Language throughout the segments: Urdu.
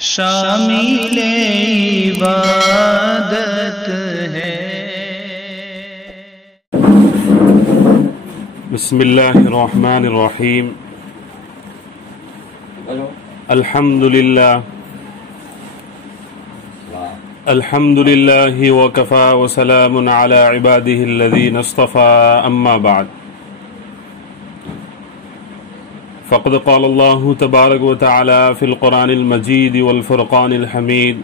شامل عبادت ہے۔ بسم اللہ الرحمن الرحیم۔ الحمد للہ وکفى وسلام علی عباده الذین اصطفى، اما بعد فقد قال اللہ تبارک وتعالی فی القرآن المجید والفرقان الحمید،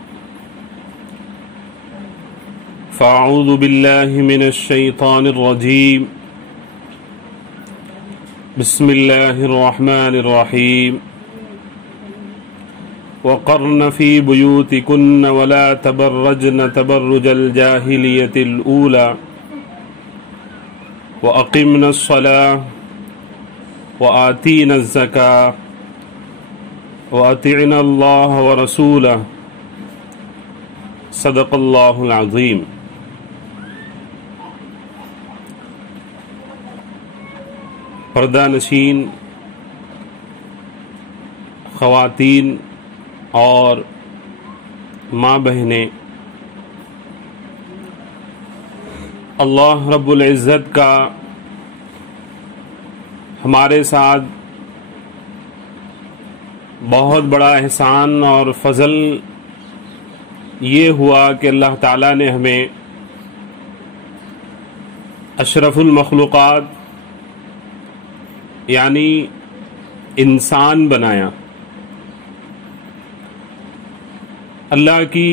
فاعوذ باللہ من الشیطان الرجیم، بسم اللہ الرحمن الرحیم۔ وقرن فی بیوتکن ولا تبرجن تبرج الجاہلیۃ الأولی وأقمن الصلاة وآتین الزکاة وأطعن اللہ ورسولہ، صدق اللہ العظیم۔ پردہ نشین خواتین اور ماں بہنیں، اللہ رب العزت کا ہمارے ساتھ بہت بڑا احسان اور فضل یہ ہوا کہ اللہ تعالیٰ نے ہمیں اشرف المخلوقات یعنی انسان بنایا۔ اللہ کی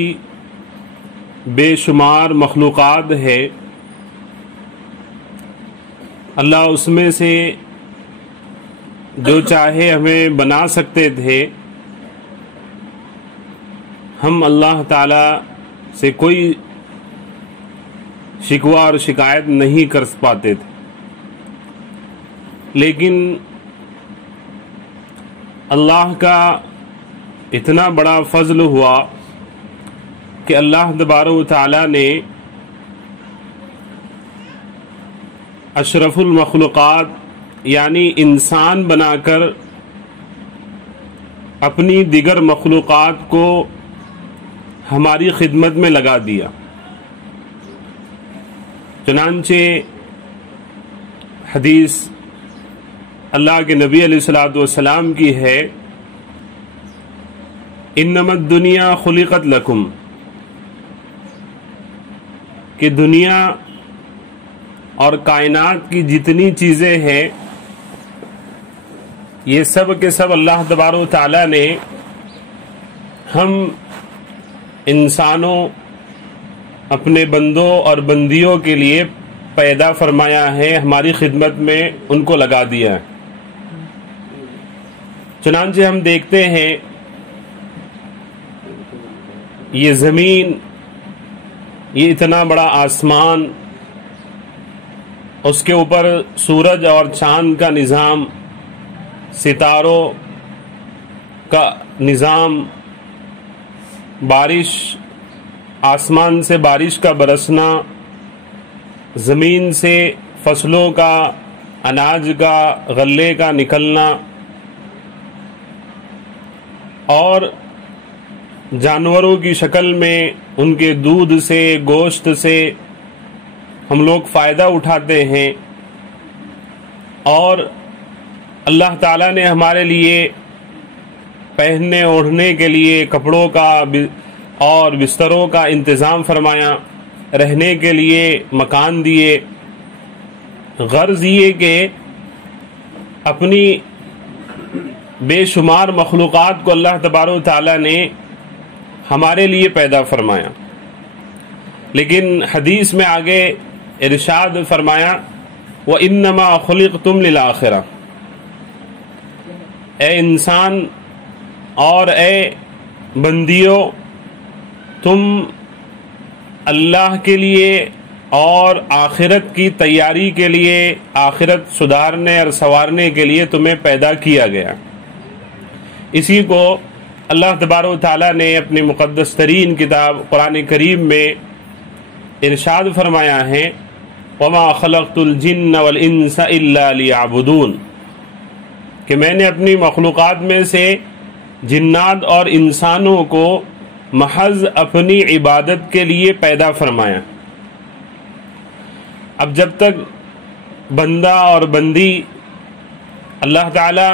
بے شمار مخلوقات ہے، اللہ اس میں سے جو چاہے ہمیں بنا سکتے تھے، ہم اللہ تعالی سے کوئی شکوہ اور شکایت نہیں کر پاتے تھے، لیکن اللہ کا اتنا بڑا فضل ہوا کہ اللہ تبارک و تعالی نے اشرف المخلوقات یعنی انسان بنا کر اپنی دیگر مخلوقات کو ہماری خدمت میں لگا دیا۔ چنانچہ حدیث اللہ کے نبی علیہ الصلوۃ والسلام کی ہے، انما الدنیا خلقت لکم، کہ دنیا اور کائنات کی جتنی چیزیں ہیں یہ سب کے سب اللہ تبارک و تعالیٰ نے ہم انسانوں اپنے بندوں اور بندیوں کے لیے پیدا فرمایا ہے، ہماری خدمت میں ان کو لگا دیا ہے۔ چنانچہ ہم دیکھتے ہیں یہ زمین، یہ اتنا بڑا آسمان، اس کے اوپر سورج اور چاند کا نظام، ستاروں کا نظام، بارش، آسمان سے بارش کا برسنا، زمین سے فصلوں کا، اناج کا، غلے کا نکلنا، اور جانوروں کی شکل میں ان کے دودھ سے، گوشت سے ہم لوگ فائدہ اٹھاتے ہیں، اور اللہ تعالیٰ نے ہمارے لیے پہننے اوڑھنے کے لیے کپڑوں کا اور بستروں کا انتظام فرمایا، رہنے کے لیے مکان دیے۔ غرض یہ کہ اپنی بے شمار مخلوقات کو اللہ تبارک و تعالیٰ نے ہمارے لیے پیدا فرمایا، لیکن حدیث میں آگے ارشاد فرمایا وَإِنَّمَا خُلِقْتُمْ لِلْآخِرَةِ، اے انسان اور اے بندیوں، تم اللہ کے لیے اور آخرت کی تیاری کے لیے، آخرت سدھارنے اور سنوارنے کے لیے تمہیں پیدا کیا گیا۔ اسی کو اللہ تبارک و تعالیٰ نے اپنی مقدس ترین کتاب قرآن کریم میں ارشاد فرمایا ہے وَمَا خَلَقْتُ الْجِنَّ وَالْإِنسَ إِلَّا لِيَعْبُدُونَ، کہ میں نے اپنی مخلوقات میں سے جنات اور انسانوں کو محض اپنی عبادت کے لیے پیدا فرمایا۔ اب جب تک بندہ اور بندی اللہ تعالی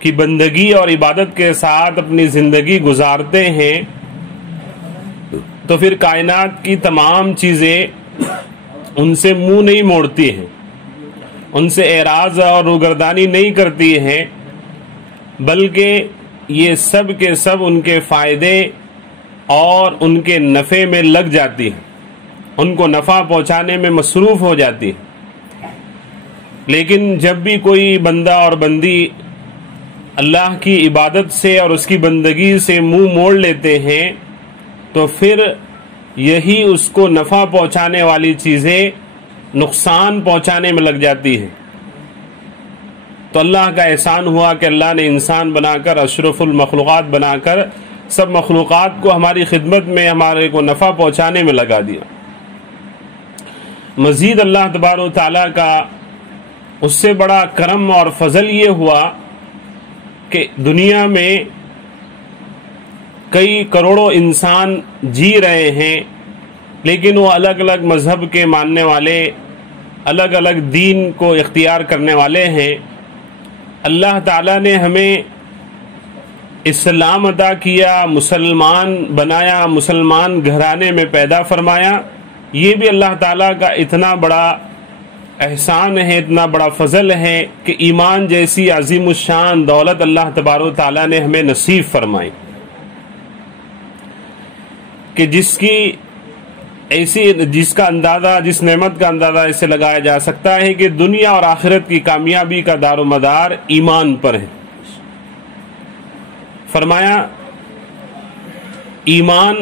کی بندگی اور عبادت کے ساتھ اپنی زندگی گزارتے ہیں تو پھر کائنات کی تمام چیزیں ان سے منہ نہیں موڑتی ہیں، ان سے اعراض اور روگردانی نہیں کرتی ہیں، بلکہ یہ سب کے سب ان کے فائدے اور ان کے نفع میں لگ جاتی ہیں، ان کو نفع پہنچانے میں مصروف ہو جاتی ہے۔ لیکن جب بھی کوئی بندہ اور بندی اللہ کی عبادت سے اور اس کی بندگی سے منہ موڑ لیتے ہیں تو پھر یہی اس کو نفع پہنچانے والی چیزیں نقصان پہنچانے میں لگ جاتی ہیں۔ تو اللہ کا احسان ہوا کہ اللہ نے انسان بنا کر اشرف المخلوقات بنا کر سب مخلوقات کو ہماری خدمت میں ہمارے کو نفع پہنچانے میں لگا دیا۔ مزید اللہ تبارک و تعالیٰ کا اس سے بڑا کرم اور فضل یہ ہوا کہ دنیا میں کئی کروڑوں انسان جی رہے ہیں، لیکن وہ الگ الگ مذہب کے ماننے والے، الگ الگ دین کو اختیار کرنے والے ہیں۔ اللہ تعالیٰ نے ہمیں اسلام عطا کیا، مسلمان بنایا، مسلمان گھرانے میں پیدا فرمایا۔ یہ بھی اللہ تعالیٰ کا اتنا بڑا احسان ہے، اتنا بڑا فضل ہے کہ ایمان جیسی عظیم الشان دولت اللہ تبارک و تعالیٰ نے ہمیں نصیب فرمائی کہ جس کا اندازہ، جس نعمت کا اندازہ اسے لگایا جا سکتا ہے کہ دنیا اور آخرت کی کامیابی کا دار و مدار ایمان پر ہے۔ فرمایا ایمان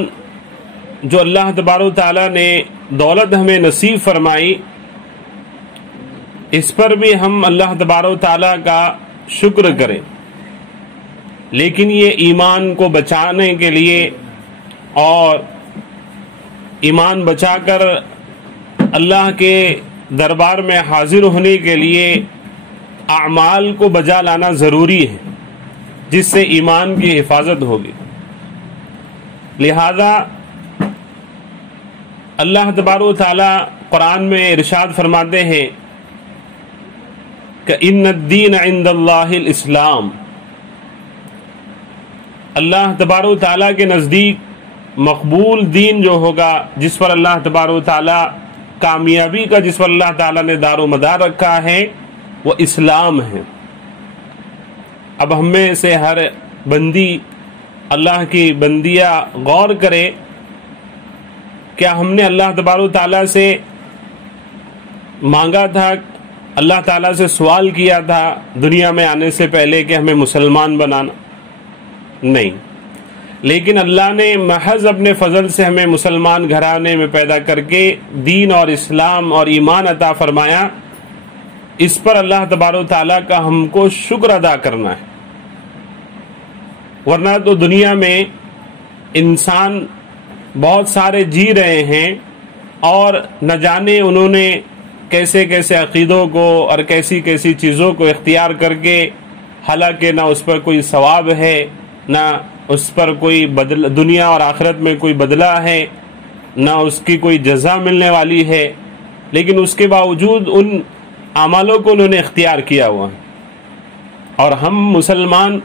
جو اللہ تبارک و تعالیٰ نے دولت ہمیں نصیب فرمائی، اس پر بھی ہم اللہ تبارک و تعالیٰ کا شکر کریں، لیکن یہ ایمان کو بچانے کے لیے اور ایمان بچا کر اللہ کے دربار میں حاضر ہونے کے لیے اعمال کو بجا لانا ضروری ہے، جس سے ایمان کی حفاظت ہوگی۔ لہذا اللہ تبارک و تعالیٰ قرآن میں ارشاد فرماتے ہیں کہ ان الدین عند اللہ الاسلام، اللہ تبارک و تعالیٰ کے نزدیک مقبول دین جو ہوگا، جس پر اللہ تبارک و تعالیٰ کامیابی کا، جس پر اللہ تعالیٰ نے دار و مدار رکھا ہے، وہ اسلام ہے۔ اب ہم میں سے ہر بندی، اللہ کی بندیاں غور کرے، کیا ہم نے اللہ تبارک و تعالیٰ سے مانگا تھا، اللہ تعالیٰ سے سوال کیا تھا دنیا میں آنے سے پہلے کہ ہمیں مسلمان بنانا؟ نہیں، لیکن اللہ نے محض اپنے فضل سے ہمیں مسلمان گھرانے میں پیدا کر کے دین اور اسلام اور ایمان عطا فرمایا۔ اس پر اللہ تبارک و تعالیٰ کا ہم کو شکر ادا کرنا ہے، ورنہ تو دنیا میں انسان بہت سارے جی رہے ہیں اور نہ جانے انہوں نے کیسے کیسے عقیدوں کو اور کیسی کیسی چیزوں کو اختیار کر کے، حالانکہ نہ اس پر کوئی ثواب ہے، نہ اس پر کوئی دنیا اور آخرت میں کوئی بدلہ ہے، نہ اس کی کوئی جزا ملنے والی ہے، لیکن اس کے باوجود ان اعمالوں کو انہوں نے اختیار کیا ہوا ہے۔ اور ہم مسلمان،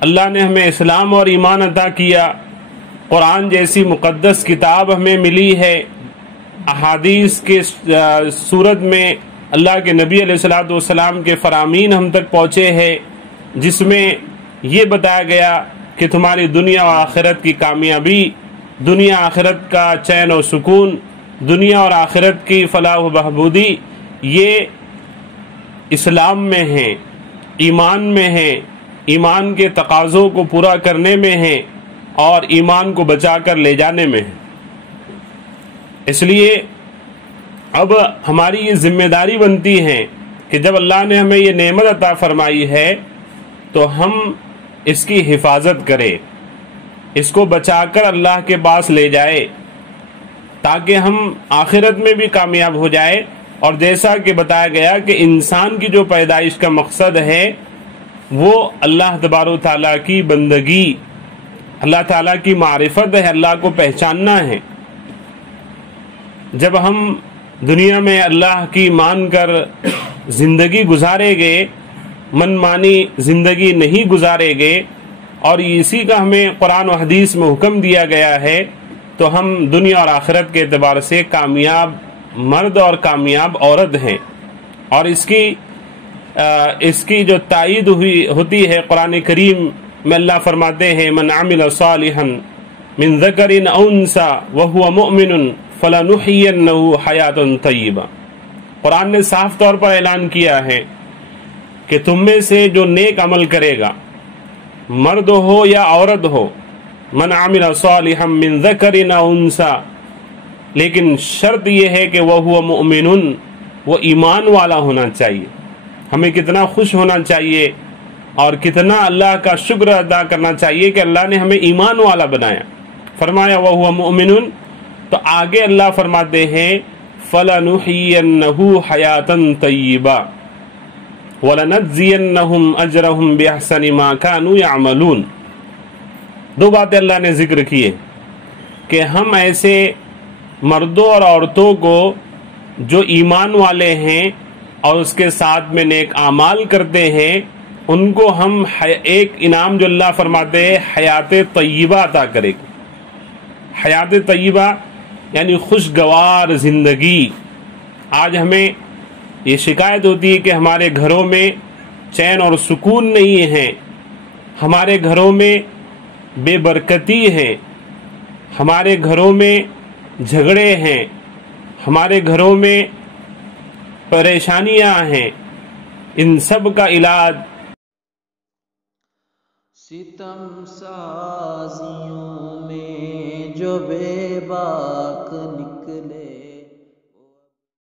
اللہ نے ہمیں اسلام اور ایمان عطا کیا، قرآن جیسی مقدس کتاب ہمیں ملی ہے، احادیث کے صورت میں اللہ کے نبی علیہ الصلوۃ والسلام کے فرامین ہم تک پہنچے ہیں، جس میں یہ بتایا گیا کہ تمہاری دنیا اور آخرت کی کامیابی، دنیا آخرت کا چین و سکون، دنیا اور آخرت کی فلاح و بہبودی یہ اسلام میں ہے، ایمان میں ہے، ایمان کے تقاضوں کو پورا کرنے میں ہے اور ایمان کو بچا کر لے جانے میں ہے۔ اس لیے اب ہماری یہ ذمہ داری بنتی ہے کہ جب اللہ نے ہمیں یہ نعمت عطا فرمائی ہے تو ہم اس کی حفاظت کریں، اس کو بچا کر اللہ کے پاس لے جائے تاکہ ہم آخرت میں بھی کامیاب ہو جائے۔ اور جیسا کہ بتایا گیا کہ انسان کی جو پیدائش کا مقصد ہے وہ اللہ تبارک و تعالیٰ کی بندگی، اللہ تعالیٰ کی معرفت ہے، اللہ کو پہچاننا ہے۔ جب ہم دنیا میں اللہ کی مان کر زندگی گزارے گے، من مانی زندگی نہیں گزارے گے، اور اسی کا ہمیں قرآن و حدیث میں حکم دیا گیا ہے، تو ہم دنیا اور آخرت کے اعتبار سے کامیاب مرد اور کامیاب عورت ہیں۔ اور اس کی جو تائید ہوتی ہے قرآن کریم میں، اللہ فرماتے ہیں من عمل صالحا من ذکر او انثی وهو مؤمن فلنحینہ حیاۃ طیبہ۔ قرآن نے صاف طور پر اعلان کیا ہے کہ تم میں سے جو نیک عمل کرے گا، مرد ہو یا عورت ہو، من عمل صالحا من ذکر او انثی، لیکن شرط یہ ہے کہ وہو مؤمن، وہ ایمان والا ہونا چاہیے۔ ہمیں کتنا خوش ہونا چاہیے اور کتنا اللہ کا شکر ادا کرنا چاہیے کہ اللہ نے ہمیں ایمان والا بنایا۔ فرمایا وَهُوَ مُؤْمِنٌ، تو آگے اللہ فرماتے ہیں فَلَنُحْيِيَنَّهُ حَيَاةً طَيِّبَةً وَلَنَجْزِيَنَّهُمْ أَجْرَهُمْ بِأَحْسَنِ مَا كَانُوا يَعْمَلُونَ۔ دو باتیں اللہ نے ذکر کیے کہ ہم ایسے مردوں اور عورتوں کو جو ایمان والے ہیں اور اس کے ساتھ میں نیک اعمال کرتے ہیں، ان کو ہم ایک انعام جو اللہ فرماتے ہیں حیات طیبہ عطا کرے گی۔ حیات طیبہ یعنی خوشگوار زندگی۔ آج ہمیں یہ شکایت ہوتی ہے کہ ہمارے گھروں میں چین اور سکون نہیں ہے، ہمارے گھروں میں بے برکتی ہے، ہمارے گھروں میں جھگڑے ہیں، ہمارے گھروں میں پریشانیاں ہیں۔ ان سب کا علاج ستم سازیوں میں جو بے باک نکلے